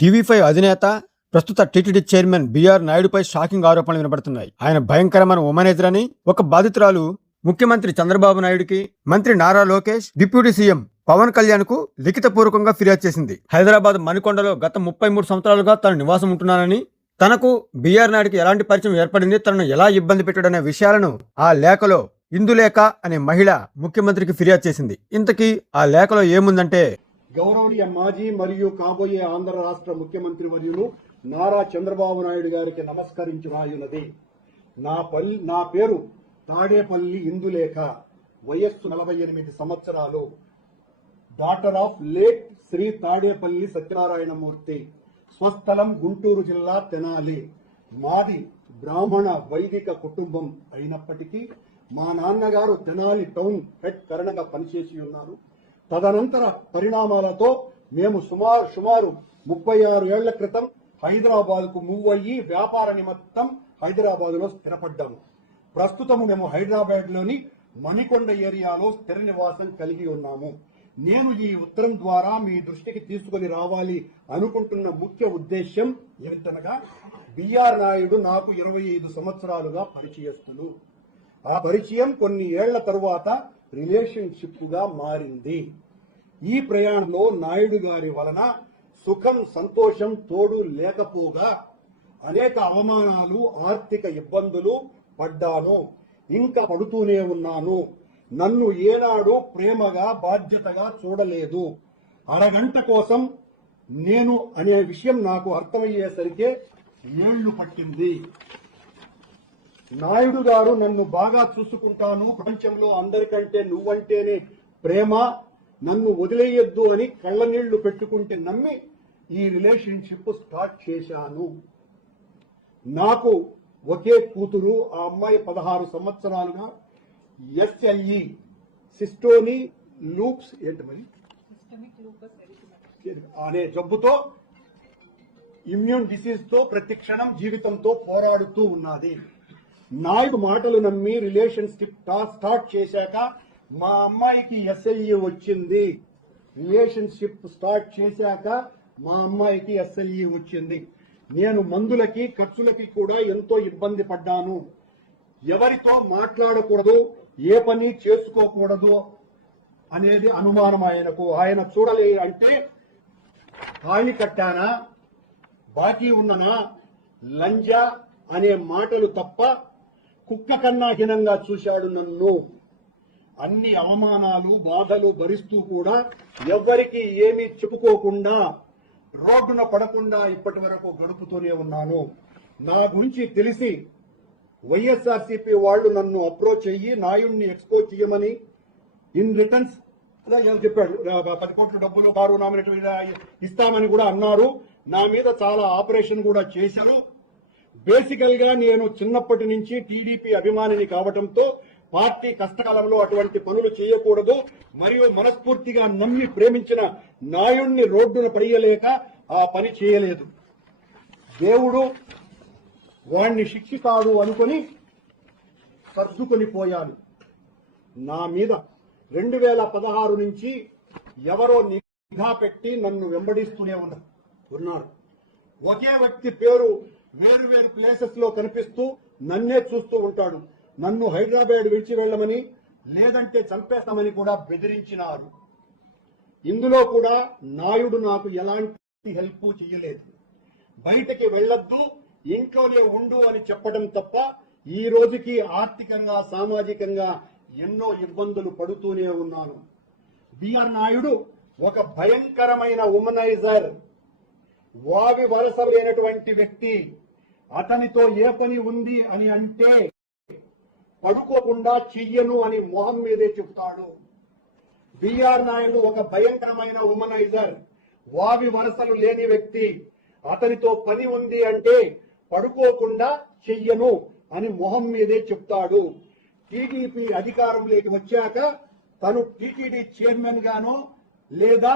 TV5 అధినేత ప్రస్తుత TTD chairman BR నాయుడుపై shocking ఆరోపణలు వినబడుతున్నాయి. ఆయన భయంకరమైన ఉమనేజర్ అని ఒక బాధితురాలు ముఖ్యమంత్రి చంద్రబాబు నాయుడుకి, మంత్రి నారా లోకేష్, డిప్యూటీ సీఎం పవన్ కళ్యాణ్ కు లిఖితపూర్వకంగా ఫిర్యాదు చేసింది. హైదరాబాద్ మణికొండలో గత 33 సంవత్సరాలుగా తన నివాసం ఉంటున్నానని, తనకు బిఆర్ నాయుడుకి ఎలాంటి పరిచయం ఏర్పడింది, తనను ఎలా ఇబ్బంది పెట్టాడనే విషయాలను ఆ లేఖలో ఇందులేఖ అనే మహిళ ముఖ్యమంత్రికి ఫిర్యాదు చేసింది. ఇంతకీ ఆ లేఖలో ఏముందంటే, గౌరవనీయ మాజీ మరియు కాబోయే ఆంధ్ర రాష్ట్ర ముఖ్యమంత్రి వర్యులు నారా చంద్రబాబు నాయుడు గారికి నమస్కరించి రాయున్నది. నా పేరు తాడేపల్లి ఇందులేఖ, వయస్సు 48 సంవత్సరాలు, daughter of late Shri Tadepalli Satyanarayanamurthy, స్వస్థలం గుంటూరు జిల్లా తెనాలి. మాది బ్రాహ్మణ వైదిక కుటుంబం అయినప్పటికీ మా నాన్నగారు తెనాలి టౌన్ హెడ్ కరణగా పనిచేసి ఉన్నారు. తదనంతర పరిణామాలతో మేము సుమారు 36 ఏళ్ల క్రితం హైదరాబాద్ కు మూవ్ అయ్యి వ్యాపార నిమిత్తం హైదరాబాద్ లో స్థిరపడ్డాము. ప్రస్తుతం మేము హైదరాబాద్ లోని మణికొండ ఏరియాలో స్థిర నివాసం కలిగి ఉన్నాము. నేను ఈ ఉత్తరం ద్వారా మీ దృష్టికి తీసుకుని రావాలి అనుకుంటున్న ముఖ్య ఉద్దేశ్యం ఏమిటనగా, బిఆర్ నాయుడు నాకు 25 సంవత్సరాలుగా పరిచయస్తులు. ఆ పరిచయం కొన్ని ఏళ్ల తరువాత రిలేషన్షిప్ గా మారింది. ఈ ప్రయాణంలో నాయుడు గారి వలన సుఖం సంతోషం తోడు లేకపోగా అనేక అవమానాలు, ఆర్థిక ఇబ్బందులు పడ్డాను, ఇంకా పడుతూనే ఉన్నాను. నన్ను ఏనాడు ప్రేమగా బాధ్యతగా చూడలేదు. అరగంట కోసం నేను అనే విషయం నాకు అర్థమయ్యేసరికే ఏళ్లు పట్టింది. నాయుడు గారు నన్ను బాగా చూసుకుంటాను, ప్రపంచంలో అందరికంటే నువ్వంటేనే ప్రేమ, నన్ను వదిలేయొద్దు అని కళ్ళనీళ్లు పెట్టుకుంటే నమ్మి ఈ రిలేషన్షిప్ స్టార్ట్ చేశాను. నాకు ఒకే కూతురు, ఆ అమ్మాయి 16 సంవత్సరాలుగా SLE సిస్టోని లూప్స్ అనే జబ్బుతో, ఇమ్యూన్ డిసీజ్ తో ప్రతి క్షణం జీవితంతో పోరాడుతూ ఉన్నది. నాయుడు మాటలు నమ్మి రిలేషన్షిప్ స్టార్ట్ చేశాక మా అమ్మాయికి SLE వచ్చింది. రిలేషన్షిప్ స్టార్ట్ చేశాక మా అమ్మాయికి SLE వచ్చింది. నేను మందులకి ఖర్చులకి కూడా ఎంతో ఇబ్బంది పడ్డాను. ఎవరితో మాట్లాడకూడదు, ఏ పని చేసుకోకూడదు అనేది అనుమానం ఆయనకు. ఆయన చూడలే అంటే తాళి కట్టానా, బాకీ ఉన్ననా, లంజా అనే మాటలు తప్ప కుక్క కన్నా హీనంగా చూశాడు నన్ను. అన్ని అవమానాలు, బాధలు భరిస్తూ కూడా ఎవ్వరికి ఏమీ చెప్పుకోకుండా, రోడ్డున పడకుండా ఇప్పటి వరకు గడుపుతూనే ఉన్నాను. నా గురించి తెలిసి వైఎస్ఆర్సీపీ వాళ్లు నన్ను అప్రోచ్ అయ్యి నాయుడిని ఎక్స్పోజ్ చేయమని, ఇన్ రిటర్న్స్ చెప్పాడు, 10 కోట్ల డబ్బులు కారు నామినేట్ ఇస్తామని కూడా అన్నారు. నా మీద చాలా ఆపరేషన్ కూడా చేశారు. బేసికల్ గా నేను చిన్నప్పటి నుంచి టీడీపీ అభిమానిని కావడంతో పార్టీ కష్టకాలంలో అటువంటి పనులు చేయకూడదు, మరియు మనస్ఫూర్తిగా నమ్మి ప్రేమించిన నాయుడిని రోడ్డున పడేయలేక ఆ పని చేయలేదు. దేవుడు వాణ్ణి శిక్షిస్తాడు అనుకుని సర్దుకొని పోయాను. నా మీద 2016 నుంచి ఎవరో నిఘా పెట్టి నన్ను వెంబడిస్తూనే ఉన్నారు. ఒకే వ్యక్తి పేరు వేరు వేరు ప్లేసెస్ లో కనిపిస్తూ నన్నే చూస్తూ ఉంటాడు. నన్ను హైదరాబాద్ విడిచి వెళ్లమని, లేదంటే చంపేస్తామని కూడా బెదిరించినారు. ఇందులో కూడా నాయుడు నాకు ఎలాంటి హెల్ప్ చేయలేదు. బయటకి వెళ్లొద్దు, ఇంట్లోనే ఉండు అని చెప్పడం తప్ప ఈ రోజుకి ఆర్థికంగా, సామాజికంగా ఎన్నో ఇబ్బందులు పడుతూనే ఉన్నాను. బిఆర్ నాయుడు ఒక భయంకరమైన ఉమనైజర్, వావి వరస లేనటువంటి వ్యక్తి. అతనితో ఏ పని ఉంది అని అంటే పడుకోకుండా చెయ్యను అని మొహం మీదే చెప్తాడు. బిఆర్ నాయుడు ఒక భయంకరమైన ఉమనైజర్, వావి వరసలు లేని వ్యక్తి. అతనితో పని ఉంది అంటే పడుకోకుండా చెయ్యను అని మొహం మీదే చెప్తాడు. టీడీపీ అధికారంలోకి వచ్చాక తను టీటీడీ చైర్మన్ గానో లేదా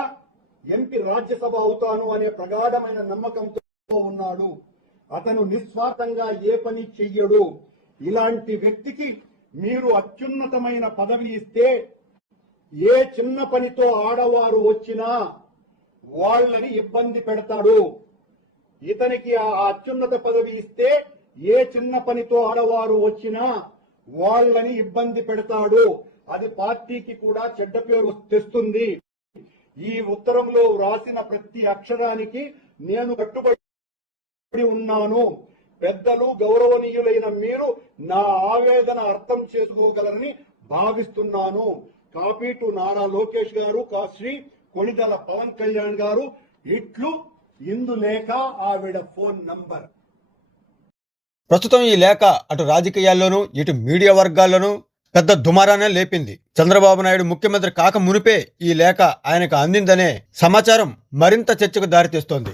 ఎంపీ రాజ్యసభ అవుతాను అనే ప్రగాఢమైన నమ్మకంతో ఉన్నాడు. అతను నిస్వార్థంగా ఏ పని చెయ్యడు. ఇలాంటి వ్యక్తికి మీరు అత్యున్నతమైన పదవి ఇస్తే ఏ చిన్న పనితో ఆడవారు వచ్చినా వాళ్ళని ఇబ్బంది పెడతాడు. ఇతనికి ఆ అత్యున్నత పదవి ఇస్తే ఏ చిన్న పనితో ఆడవారు వచ్చినా వాళ్ళని ఇబ్బంది పెడతాడు. అది పార్టీకి కూడా చెడ్డ పేరు తెస్తుంది. ఈ ఉత్తరంలో రాసిన ప్రతి అక్షరానికి నేను కట్టుబడి ఉన్నాను. పెద్దలు, గౌరవనీయులైన మీరు నా ఆవేదన అర్థం చేసుకోగలరని భావిస్తున్నాను. కాపీ టు నారా లోకేష్ గారు, శ్రీ కొణిదెల పవన్ కళ్యాణ్ గారు. ఇట్లు ఇందులేఖ ఆవిడ ఫోన్ నంబర్. ప్రస్తుతం ఈ లేఖ అటు రాజకీయాల్లోనూ ఇటు మీడియా వర్గాల్లోనూ పెద్ద దుమారానే లేపింది. చంద్రబాబు నాయుడు ముఖ్యమంత్రి కాక మునిపే ఈ లేఖ ఆయనకు అందిందనే సమాచారం మరింత చర్చకు దారితీస్తోంది.